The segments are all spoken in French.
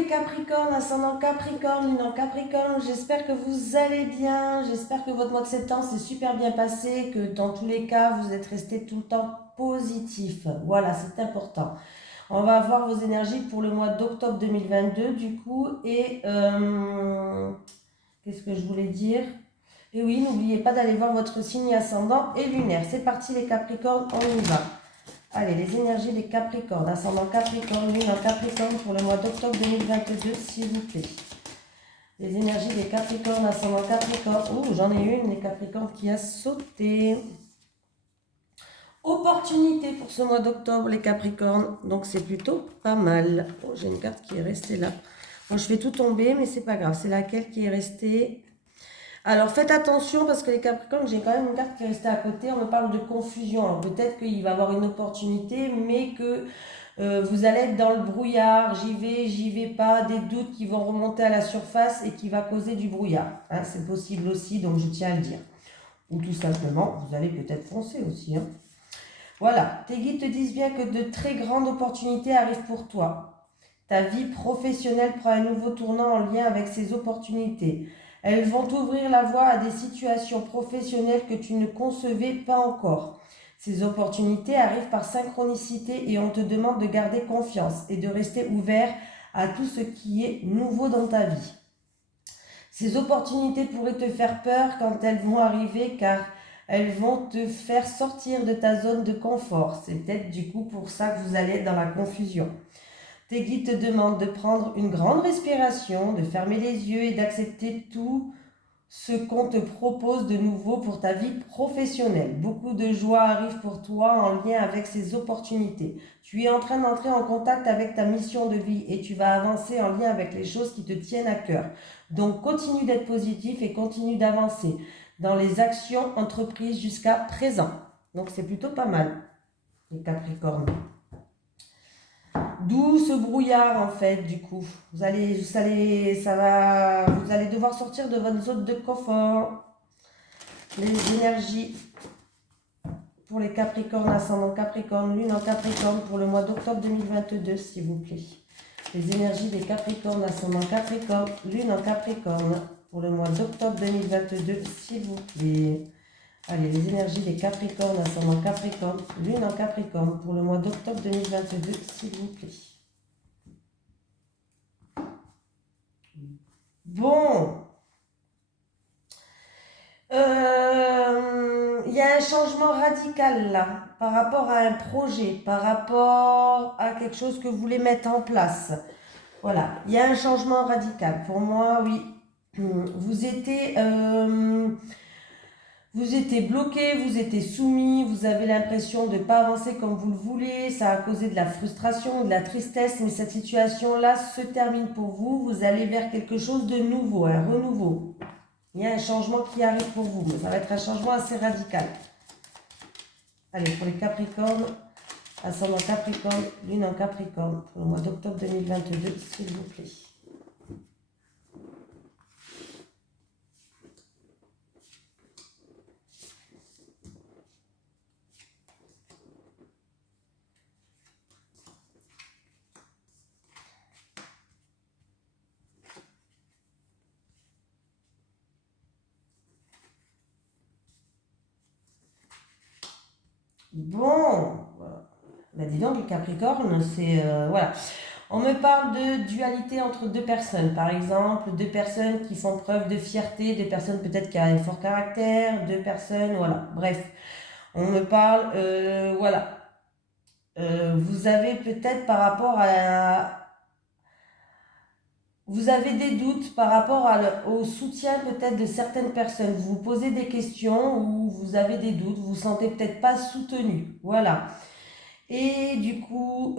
les Capricornes, ascendant Capricorne, lune en Capricorne, j'espère que vous allez bien, j'espère que votre mois de septembre s'est super bien passé, que dans tous les cas, vous êtes resté tout le temps positif. Voilà, c'est important. On va voir vos énergies pour le mois d'octobre 2022 du coup, et qu'est-ce que je voulais dire? Et oui, n'oubliez pas d'aller voir votre signe ascendant et lunaire. C'est parti les Capricornes, on y va. Allez, les énergies des Capricornes, ascendant Capricorne, lune en Capricorne pour le mois d'octobre 2022, s'il vous plaît. Les énergies des Capricornes, ascendant Capricorne. Ouh, j'en ai une, les Capricornes qui a sauté. Opportunité pour ce mois d'octobre, les Capricornes. Donc c'est plutôt pas mal. Oh, j'ai une carte qui est restée là. Bon, je fais tout tomber, mais c'est pas grave. C'est laquelle qui est restée? Alors faites attention parce que les Capricornes, j'ai quand même une carte qui est restée à côté, on me parle de confusion. Alors peut-être qu'il va y avoir une opportunité, mais que vous allez être dans le brouillard, j'y vais pas, des doutes qui vont remonter à la surface et qui va causer du brouillard. Hein, c'est possible aussi, donc je tiens à le dire. Ou tout simplement, vous allez peut-être foncer aussi. Hein. Voilà, tes guides te disent bien que de très grandes opportunités arrivent pour toi. Ta vie professionnelle prend un nouveau tournant en lien avec ces opportunités. Elles vont t'ouvrir la voie à des situations professionnelles que tu ne concevais pas encore. Ces opportunités arrivent par synchronicité et on te demande de garder confiance et de rester ouvert à tout ce qui est nouveau dans ta vie. Ces opportunités pourraient te faire peur quand elles vont arriver car elles vont te faire sortir de ta zone de confort. C'est peut-être du coup pour ça que vous allez être dans la confusion. Tes guides te demandent de prendre une grande respiration, de fermer les yeux et d'accepter tout ce qu'on te propose de nouveau pour ta vie professionnelle. Beaucoup de joie arrive pour toi en lien avec ces opportunités. Tu es en train d'entrer en contact avec ta mission de vie et tu vas avancer en lien avec les choses qui te tiennent à cœur. Donc continue d'être positif et continue d'avancer dans les actions entreprises jusqu'à présent. Donc c'est plutôt pas mal, les Capricornes. D'où ce brouillard en fait, du coup. Vous allez devoir sortir de votre zone de confort. Les énergies pour les Capricornes, ascendant Capricorne, lune en Capricorne pour le mois d'octobre 2022, s'il vous plaît. Les énergies des Capricornes, ascendant Capricorne, lune en Capricorne pour le mois d'octobre 2022, s'il vous plaît. Allez, les énergies des Capricornes, ascendant Capricorne, lune en Capricorne pour le mois d'octobre 2022, s'il vous plaît. Bon. Il y a un changement radical là, par rapport à un projet, par rapport à quelque chose que vous voulez mettre en place. Voilà, il y a un changement radical. Pour moi, oui, vous étiez bloqué, vous étiez soumis, vous avez l'impression de ne pas avancer comme vous le voulez, ça a causé de la frustration, de la tristesse, mais cette situation-là se termine pour vous, vous allez vers quelque chose de nouveau, un renouveau. Il y a un changement qui arrive pour vous, mais ça va être un changement assez radical. Allez, pour les Capricornes, ascendant Capricorne, lune en Capricorne, pour le mois d'octobre 2022, s'il vous plaît. Bon, bah dis donc les Capricornes, c'est voilà. On me parle de dualité entre deux personnes, par exemple, deux personnes qui font preuve de fierté, deux personnes peut-être qui ont un fort caractère, deux personnes, voilà. Bref, on me parle, voilà. Vous avez peut-être par rapport à vous avez des doutes par rapport au soutien peut-être de certaines personnes. Vous vous posez des questions ou vous avez des doutes, vous vous sentez peut-être pas soutenu. Voilà. Et du coup,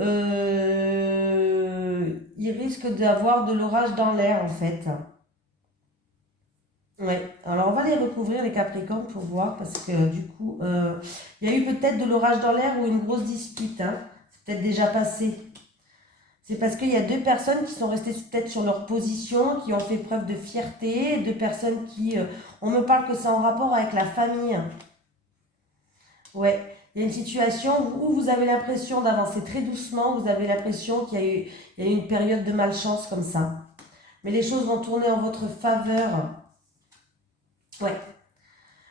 il risque d'avoir de l'orage dans l'air en fait. Ouais. Alors on va les recouvrir les Capricornes pour voir parce que du coup, il y a eu peut-être de l'orage dans l'air ou une grosse dispute. Hein. C'est peut-être déjà passé. C'est parce qu'il y a deux personnes qui sont restées peut-être sur leur position, qui ont fait preuve de fierté, deux personnes qui... on me parle que c'est en rapport avec la famille. Ouais. Il y a une situation où vous avez l'impression d'avancer très doucement, vous avez l'impression qu'il y a eu une période de malchance comme ça. Mais les choses vont tourner en votre faveur. Ouais.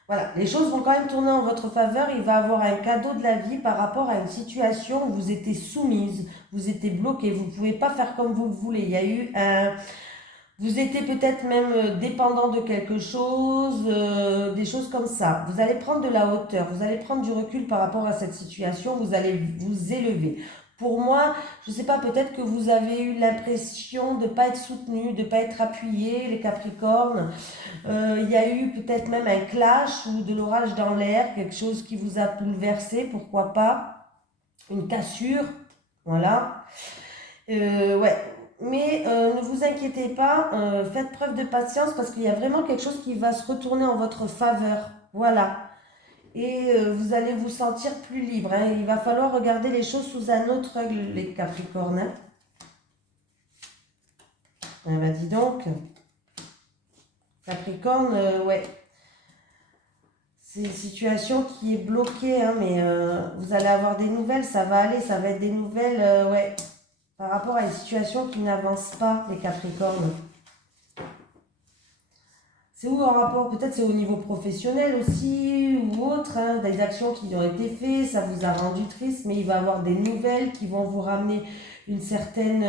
Voilà, les choses vont quand même tourner en votre faveur. Il va avoir un cadeau de la vie par rapport à une situation où vous étiez soumise, vous étiez bloqué, vous ne pouvez pas faire comme vous le voulez. Il y a eu un... Vous étiez peut-être même dépendant de quelque chose, des choses comme ça. Vous allez prendre de la hauteur, vous allez prendre du recul par rapport à cette situation, vous allez vous élever. Pour moi, je ne sais pas, peut-être que vous avez eu l'impression de ne pas être soutenu, de ne pas être appuyé, les Capricornes. Il y a eu peut-être même un clash ou de l'orage dans l'air, quelque chose qui vous a bouleversé, pourquoi pas. Une cassure, voilà. Ouais, mais ne vous inquiétez pas, faites preuve de patience parce qu'il y a vraiment quelque chose qui va se retourner en votre faveur. Voilà. Et vous allez vous sentir plus libre, hein. Il va falloir regarder les choses sous un autre œil, les Capricornes, hein. Ah bah dis donc, Capricorne, ouais. C'est une situation qui est bloquée, hein, mais vous allez avoir des nouvelles, ça va aller, ça va être des nouvelles, ouais. Par rapport à une situation qui n'avance pas, les Capricornes. C'est où en rapport? Peut-être c'est au niveau professionnel aussi ou autre, hein, des actions qui ont été faites, ça vous a rendu triste, mais il va y avoir des nouvelles qui vont vous ramener une certaine...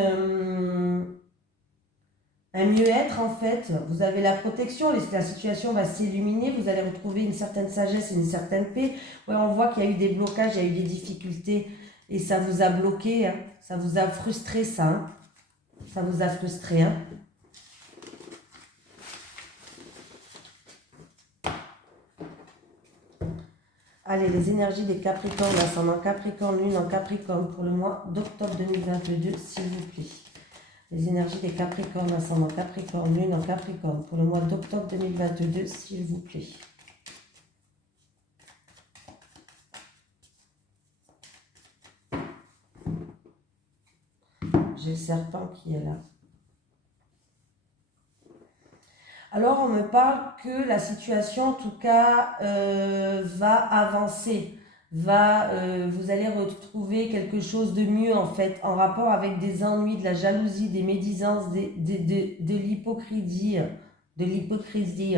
un mieux-être en fait. Vous avez la protection, la situation va s'illuminer, vous allez retrouver une certaine sagesse et une certaine paix. Ouais, on voit qu'il y a eu des blocages, il y a eu des difficultés et ça vous a bloqué, hein. Ça vous a frustré ça, hein. Ça vous a frustré, hein. Allez, les énergies des Capricornes, ascendant Capricorne, lune en Capricorne pour le mois d'octobre 2022, s'il vous plaît. Les énergies des Capricornes, ascendant Capricorne, lune en Capricorne pour le mois d'octobre 2022, s'il vous plaît. J'ai le serpent qui est là. Alors, on me parle que la situation, en tout cas, va avancer. Vous allez retrouver quelque chose de mieux, en fait, en rapport avec des ennuis, de la jalousie, des médisances, de l'hypocrisie. De l'hypocrisie.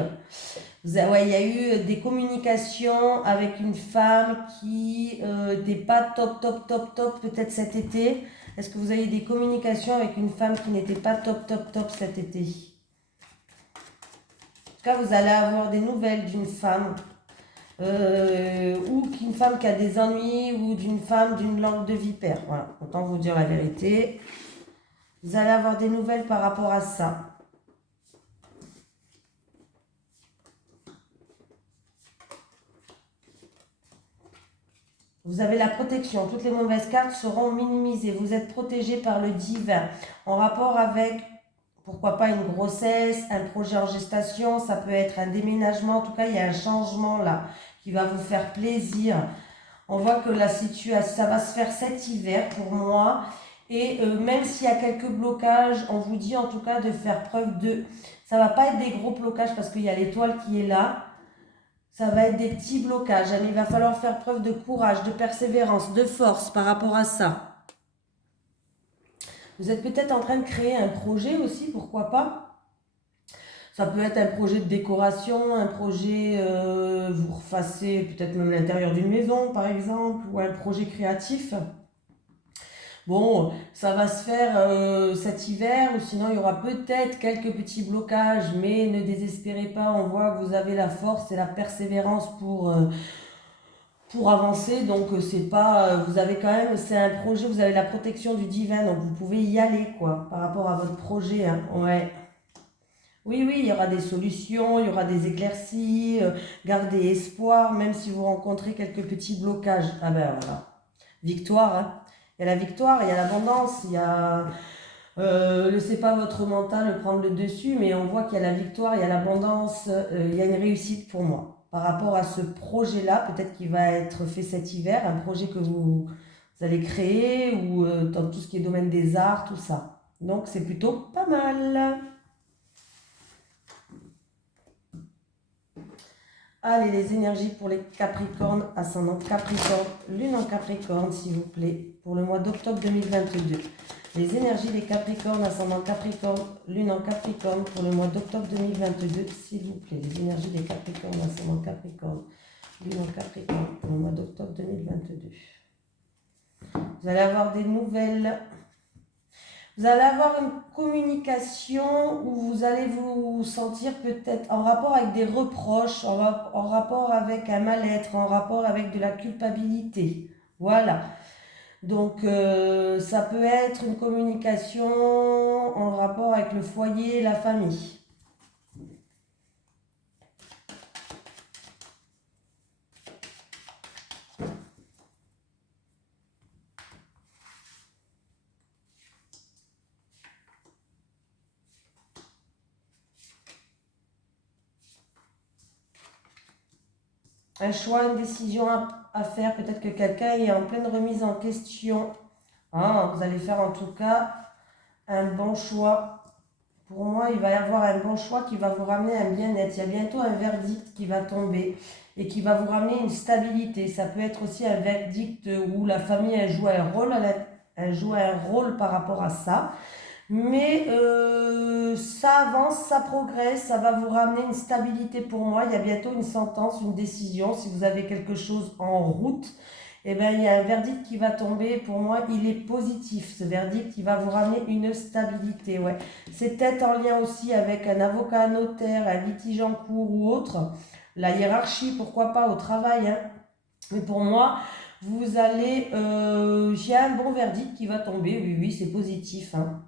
Ouais, il y a eu des communications avec une femme qui n'était pas top, top, top, top, peut-être cet été. Est-ce que vous avez eu des communications avec une femme qui n'était pas top, top, top cet été? En tout cas, vous allez avoir des nouvelles d'une femme ou qu'une femme qui a des ennuis ou d'une femme d'une langue de vipère. Voilà, autant vous dire la vérité. Vous allez avoir des nouvelles par rapport à ça. Vous avez la protection. Toutes les mauvaises cartes seront minimisées. Vous êtes protégé par le divin. En rapport avec, pourquoi pas, une grossesse, un projet en gestation. Ça peut être un déménagement. En tout cas, il y a un changement là qui va vous faire plaisir. On voit que la situation, ça va se faire cet hiver pour moi. Et même s'il y a quelques blocages, on vous dit en tout cas de faire preuve de... Ça va pas être des gros blocages parce qu'il y a l'étoile qui est là. Ça va être des petits blocages, mais il va falloir faire preuve de courage, de persévérance, de force par rapport à ça. Vous êtes peut-être en train de créer un projet aussi, pourquoi pas? Ça peut être un projet de décoration, un projet, vous refassez peut-être même l'intérieur d'une maison par exemple, ou un projet créatif. Bon, ça va se faire cet hiver, ou sinon il y aura peut-être quelques petits blocages, mais ne désespérez pas, on voit que vous avez la force et la persévérance pour avancer, donc c'est pas, vous avez quand même, c'est un projet, vous avez la protection du divin, donc vous pouvez y aller, quoi, par rapport à votre projet, hein, ouais. Oui, oui, il y aura des solutions, il y aura des éclaircies, gardez espoir, même si vous rencontrez quelques petits blocages. Ah ben voilà, victoire, hein. Il y a la victoire, il y a l'abondance, il y a... laissez pas votre mental prendre le dessus, mais on voit qu'il y a la victoire, il y a l'abondance, il y a une réussite pour moi. Par rapport à ce projet-là, peut-être qu'il va être fait cet hiver, un projet que vous allez créer, ou dans tout ce qui est domaine des arts, tout ça. Donc c'est plutôt pas mal. Allez, les énergies pour les Capricornes, ascendant Capricorne, lune en Capricorne, s'il vous plaît, pour le mois d'octobre 2022. Les énergies des Capricornes, ascendant Capricorne, lune en Capricorne, pour le mois d'octobre 2022, s'il vous plaît. Les énergies des Capricornes, ascendant Capricorne, lune en Capricorne, pour le mois d'octobre 2022. Vous allez avoir des nouvelles. Vous allez avoir une communication où vous allez vous sentir peut-être en rapport avec des reproches, en rapport avec un mal-être, en rapport avec de la culpabilité. Voilà. Donc, ça peut être une communication en rapport avec le foyer et la famille. Un choix, une décision à faire. Peut-être que quelqu'un est en pleine remise en question. Vous allez faire en tout cas un bon choix. Pour moi, il va y avoir un bon choix qui va vous ramener un bien-être. Il y a bientôt un verdict qui va tomber et qui va vous ramener une stabilité. Ça peut être aussi un verdict où la famille elle joue un rôle par rapport à ça. Mais ça avance, ça progresse, ça va vous ramener une stabilité pour moi. Il y a bientôt une sentence, une décision. Si vous avez quelque chose en route, eh bien, il y a un verdict qui va tomber. Pour moi, il est positif. Ce verdict, il va vous ramener une stabilité. Ouais. C'est peut-être en lien aussi avec un avocat, un notaire, un litige en cours ou autre. La hiérarchie, pourquoi pas, au travail. Hein. Mais pour moi, vous allez... il y a un bon verdict qui va tomber. Oui, oui, c'est positif. Hein.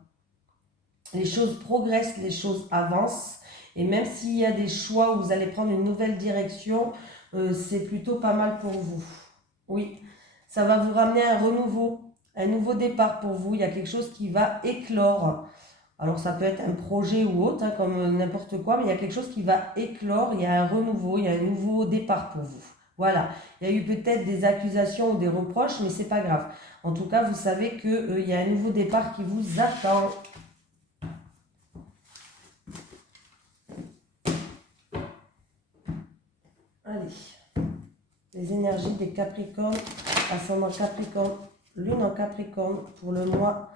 Les choses progressent, les choses avancent. Et même s'il y a des choix où vous allez prendre une nouvelle direction, c'est plutôt pas mal pour vous. Oui, ça va vous ramener un nouveau départ pour vous. Il y a quelque chose qui va éclore. Alors ça peut être un projet ou autre, hein, comme n'importe quoi, mais il y a quelque chose qui va éclore, il y a un renouveau, il y a un nouveau départ pour vous. Voilà, il y a eu peut-être des accusations ou des reproches, mais c'est pas grave. En tout cas, vous savez qu'il y a un nouveau départ qui vous attend. Allez, les énergies des Capricornes, ascendant Capricorne, lune en Capricorne pour le mois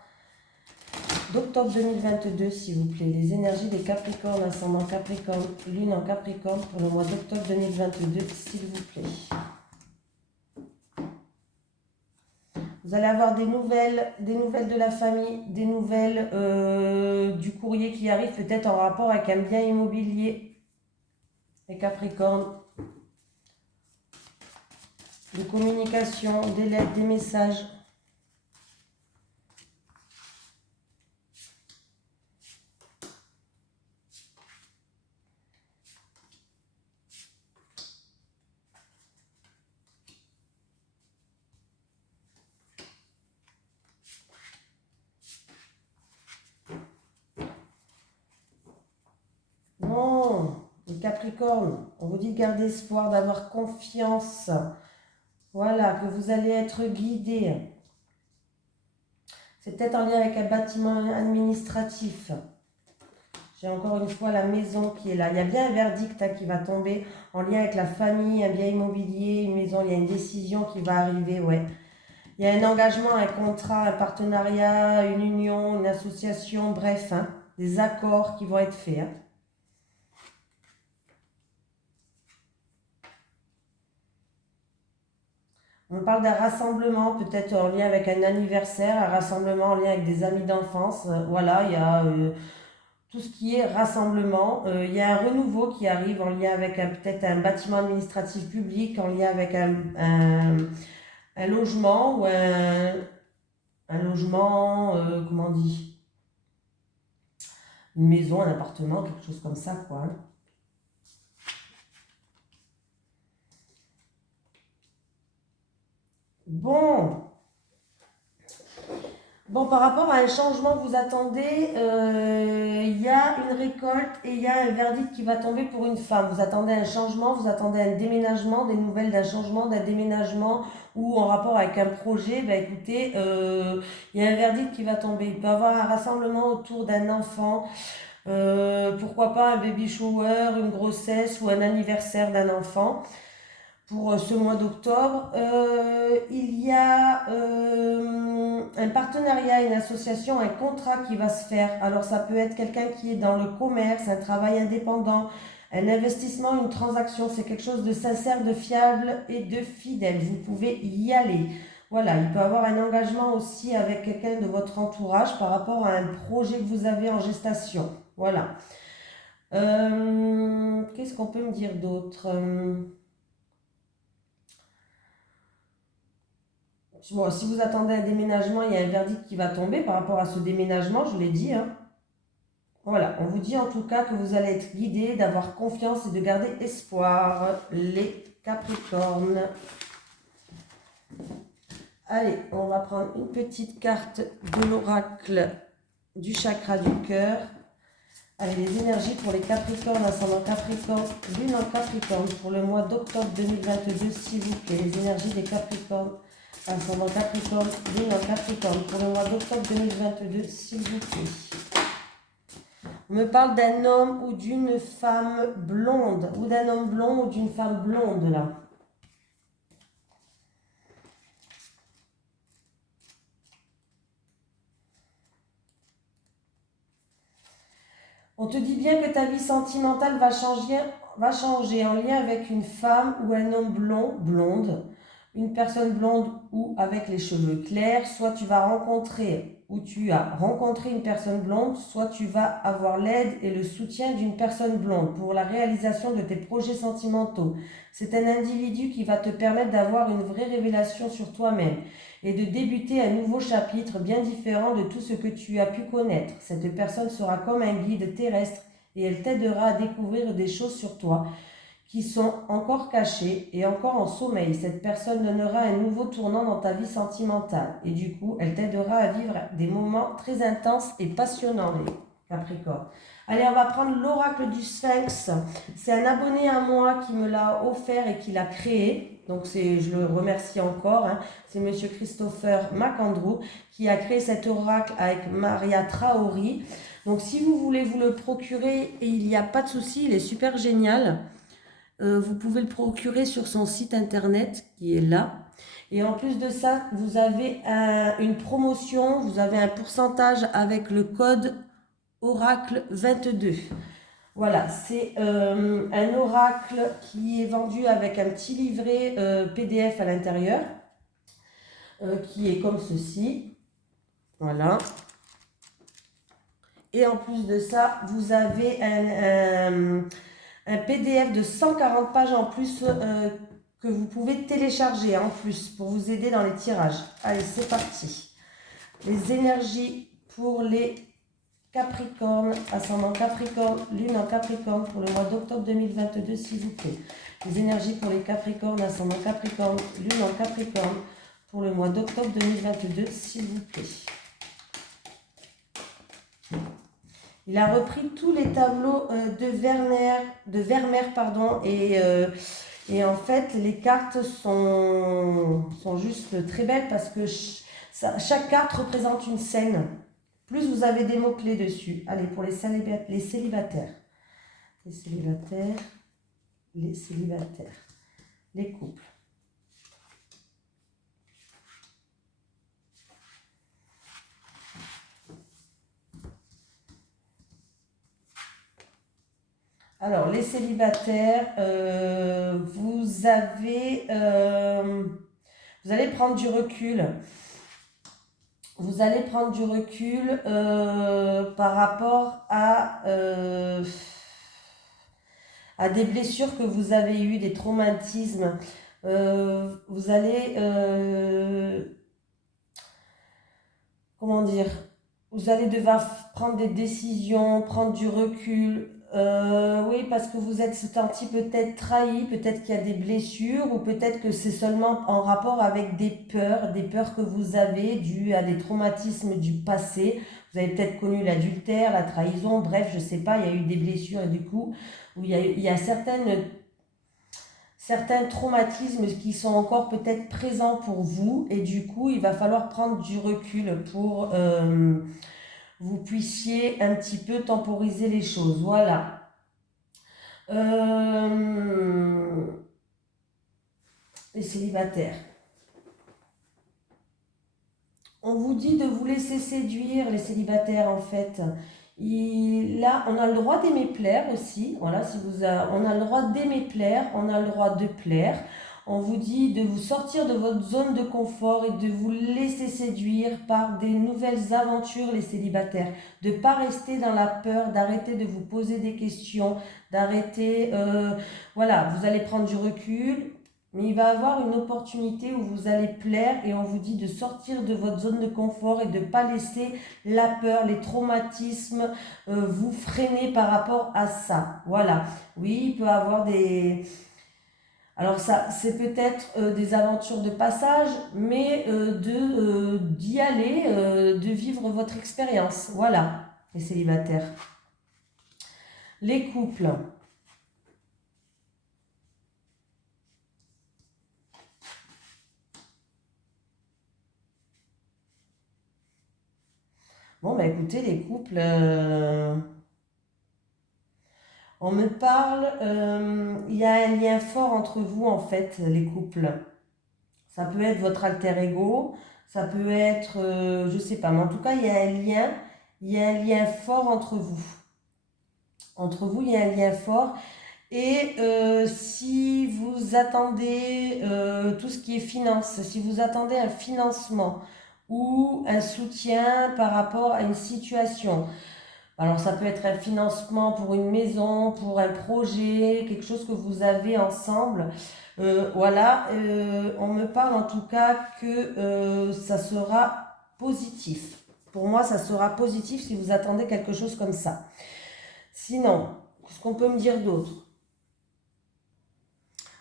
d'octobre 2022, s'il vous plaît. Les énergies des Capricornes, ascendant Capricorne, lune en Capricorne pour le mois d'octobre 2022, s'il vous plaît. Vous allez avoir des nouvelles de la famille, des nouvelles du courrier qui arrive, peut-être en rapport avec un bien immobilier. Les Capricornes. De communication, des lettres, des messages. Bon, les Capricornes, on vous dit de garder espoir, d'avoir confiance. Voilà, que vous allez être guidé. C'est peut-être en lien avec un bâtiment administratif. J'ai encore une fois la maison qui est là. Il y a bien un verdict qui va tomber en lien avec la famille, un bien immobilier, une maison. Il y a une décision qui va arriver, ouais. Il y a un engagement, un contrat, un partenariat, une union, une association, bref, hein, des accords qui vont être faits. Hein. On parle d'un rassemblement, peut-être en lien avec un anniversaire, un rassemblement en lien avec des amis d'enfance. Voilà, il y a tout ce qui est rassemblement. Il y a un renouveau qui arrive en lien avec peut-être un bâtiment administratif public, en lien avec un logement ou un logement, comment on dit, une maison, un appartement, quelque chose comme ça, quoi. Hein. Bon, par rapport à un changement que vous attendez, il y a une récolte et il y a un verdict qui va tomber pour une femme. Vous attendez un changement, vous attendez un déménagement, des nouvelles d'un changement, d'un déménagement ou en rapport avec un projet. Ben écoutez, il y a un verdict qui va tomber. Il peut y avoir un rassemblement autour d'un enfant. Pourquoi pas un baby shower, une grossesse ou un anniversaire d'un enfant pour ce mois d'octobre. Il y a un partenariat, une association, un contrat qui va se faire. Alors ça peut être quelqu'un qui est dans le commerce, un travail indépendant, un investissement, une transaction. C'est quelque chose de sincère, de fiable et de fidèle. Vous pouvez y aller. Voilà, il peut y avoir un engagement aussi avec quelqu'un de votre entourage par rapport à un projet que vous avez en gestation. Voilà. Qu'est-ce qu'on peut me dire d'autre? Bon, si vous attendez un déménagement, il y a un verdict qui va tomber par rapport à ce déménagement, je l'ai dit, hein. Voilà, on vous dit en tout cas que vous allez être guidé, d'avoir confiance et de garder espoir, les Capricornes. Allez, on va prendre une petite carte de l'oracle du chakra du cœur. Allez, les énergies pour les Capricornes, ascendant Capricorne, lune en Capricorne, pour le mois d'octobre 2022, s'il vous plaît. Les énergies des Capricornes, ascendant Capricorne, lune en Capricorne, pour le mois d'octobre 2022, s'il vous plaît. On me parle d'un homme ou d'une femme blonde, ou d'un homme blond ou d'une femme blonde, là. On te dit bien que ta vie sentimentale va changer en lien avec une femme ou un homme blond, blonde, une personne blonde ou avec les cheveux clairs. Soit tu vas rencontrer ou tu as rencontré une personne blonde, soit tu vas avoir l'aide et le soutien d'une personne blonde pour la réalisation de tes projets sentimentaux. C'est un individu qui va te permettre d'avoir une vraie révélation sur toi-même et de débuter un nouveau chapitre bien différent de tout ce que tu as pu connaître. Cette personne sera comme un guide terrestre et elle t'aidera à découvrir des choses sur toi qui sont encore cachées et encore en sommeil. Cette personne donnera un nouveau tournant dans ta vie sentimentale et du coup, elle t'aidera à vivre des moments très intenses et passionnants, les Capricornes. Allez, on va prendre l'oracle du Sphinx. C'est un abonné à moi qui me l'a offert et qui l'a créé. Donc, je le remercie encore. Hein. C'est Monsieur Christopher McAndrew qui a créé cet oracle avec Maria Traori. Donc, si vous voulez vous le procurer, et il n'y a pas de souci, il est super génial. Vous pouvez le procurer sur son site internet qui est là. Et en plus de ça, vous avez une promotion, vous avez un pourcentage avec le code Oracle 22. Voilà, c'est un oracle qui est vendu avec un petit livret PDF à l'intérieur, qui est comme ceci. Voilà. Et en plus de ça, vous avez un PDF de 140 pages en plus que vous pouvez télécharger en plus pour vous aider dans les tirages. Allez, c'est parti. Les énergies pour les Capricorne, ascendant Capricorne, lune en Capricorne pour le mois d'octobre 2022, s'il vous plaît. Les énergies pour les Capricornes, ascendant Capricorne, lune en Capricorne pour le mois d'octobre 2022, s'il vous plaît. Il a repris tous les tableaux de Vermeer, pardon, et en fait, les cartes sont juste très belles parce que chaque carte représente une scène. Plus vous avez des mots-clés dessus. Allez, pour les célibataires. Les célibataires. Les couples. Alors, les célibataires, vous allez prendre du recul. Vous allez prendre du recul par rapport à des blessures que vous avez eues, des traumatismes. Vous allez, comment dire, vous allez devoir prendre des décisions, prendre du recul. Oui, parce que vous êtes senti peut-être trahi, peut-être qu'il y a des blessures, ou peut-être que c'est seulement en rapport avec des peurs que vous avez dues à des traumatismes du passé. Vous avez peut-être connu l'adultère, la trahison, bref, je sais pas, il y a eu des blessures et du coup, où il y a certains traumatismes qui sont encore peut-être présents pour vous et du coup, il va falloir prendre du recul vous puissiez un petit peu temporiser les choses. Voilà. Les célibataires. On vous dit de vous laisser séduire, les célibataires, en fait. Là, on a le droit d'aimer plaire aussi. Voilà, on a le droit d'aimer plaire, on a le droit de plaire. On vous dit de vous sortir de votre zone de confort et de vous laisser séduire par des nouvelles aventures, les célibataires. De ne pas rester dans la peur, d'arrêter de vous poser des questions, d'arrêter... voilà, vous allez prendre du recul. Mais il va y avoir une opportunité où vous allez plaire et on vous dit de sortir de votre zone de confort et de ne pas laisser la peur, les traumatismes vous freiner par rapport à ça. Voilà. Oui, il peut y avoir des... Alors ça, c'est peut-être des aventures de passage, mais d'y aller, de vivre votre expérience. Voilà, les célibataires. Les couples. Bon, bah écoutez, les couples, on me parle, il y a un lien fort entre vous, en fait, les couples. Ça peut être votre alter ego, ça peut être, je sais pas, mais en tout cas, il y a un lien fort entre vous. Entre vous, il y a un lien fort. Et si vous attendez tout ce qui est finance, si vous attendez un financement ou un soutien par rapport à une situation, alors ça peut être un financement pour une maison, pour un projet, quelque chose que vous avez ensemble. Voilà, on me parle en tout cas que ça sera positif. Pour moi, ça sera positif si vous attendez quelque chose comme ça. Sinon, ce qu'on peut me dire d'autre?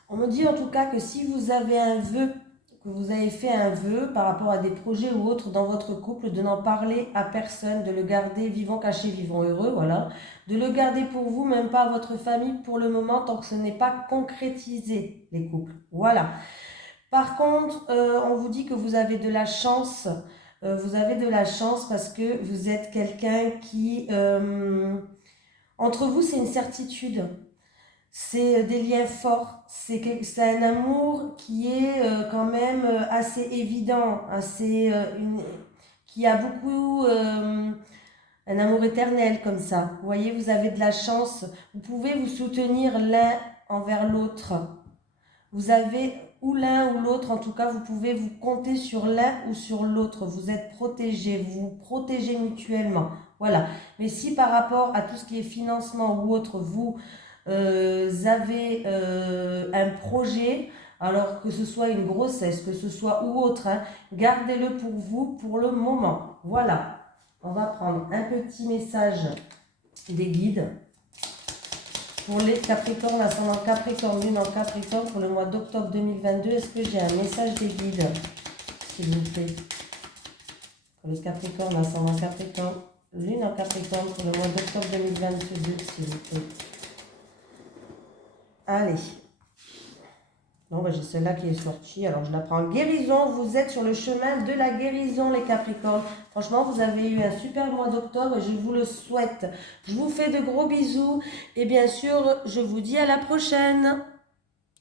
On me dit en tout cas que si vous avez un vœu, que vous avez fait un vœu par rapport à des projets ou autres dans votre couple, de n'en parler à personne, de le garder vivant, caché, vivant, heureux, voilà. De le garder pour vous, même pas à votre famille pour le moment, tant que ce n'est pas concrétisé, les couples. Voilà. Par contre, on vous dit que vous avez de la chance. Vous avez de la chance parce que vous êtes quelqu'un qui... entre vous, c'est une certitude. C'est des liens forts, c'est un amour qui est quand même assez évident, qui a beaucoup un amour éternel comme ça. Vous voyez, vous avez de la chance, vous pouvez vous soutenir l'un envers l'autre. Vous avez ou l'un ou l'autre, en tout cas, vous pouvez vous compter sur l'un ou sur l'autre. Vous êtes protégés, vous vous protégez mutuellement. Voilà. Mais si par rapport à tout ce qui est financement ou autre, vous avez un projet, alors que ce soit une grossesse, que ce soit ou autre, hein, gardez-le pour vous pour le moment. Voilà. On va prendre un petit message des guides. Pour les Capricornes, ascendant Capricorne, lune en Capricorne, pour le mois d'octobre 2022, est-ce que j'ai un message des guides, s'il vous plaît? Pour les Capricornes, ascendant Capricorne, lune en Capricorne, pour le mois d'octobre 2022, s'il vous plaît. Allez. Bon, ben, j'ai celle-là qui est sortie, alors je la prends. Guérison, vous êtes sur le chemin de la guérison, les Capricornes. Franchement, vous avez eu un super mois d'octobre et je vous le souhaite. Je vous fais de gros bisous et bien sûr, je vous dis à la prochaine.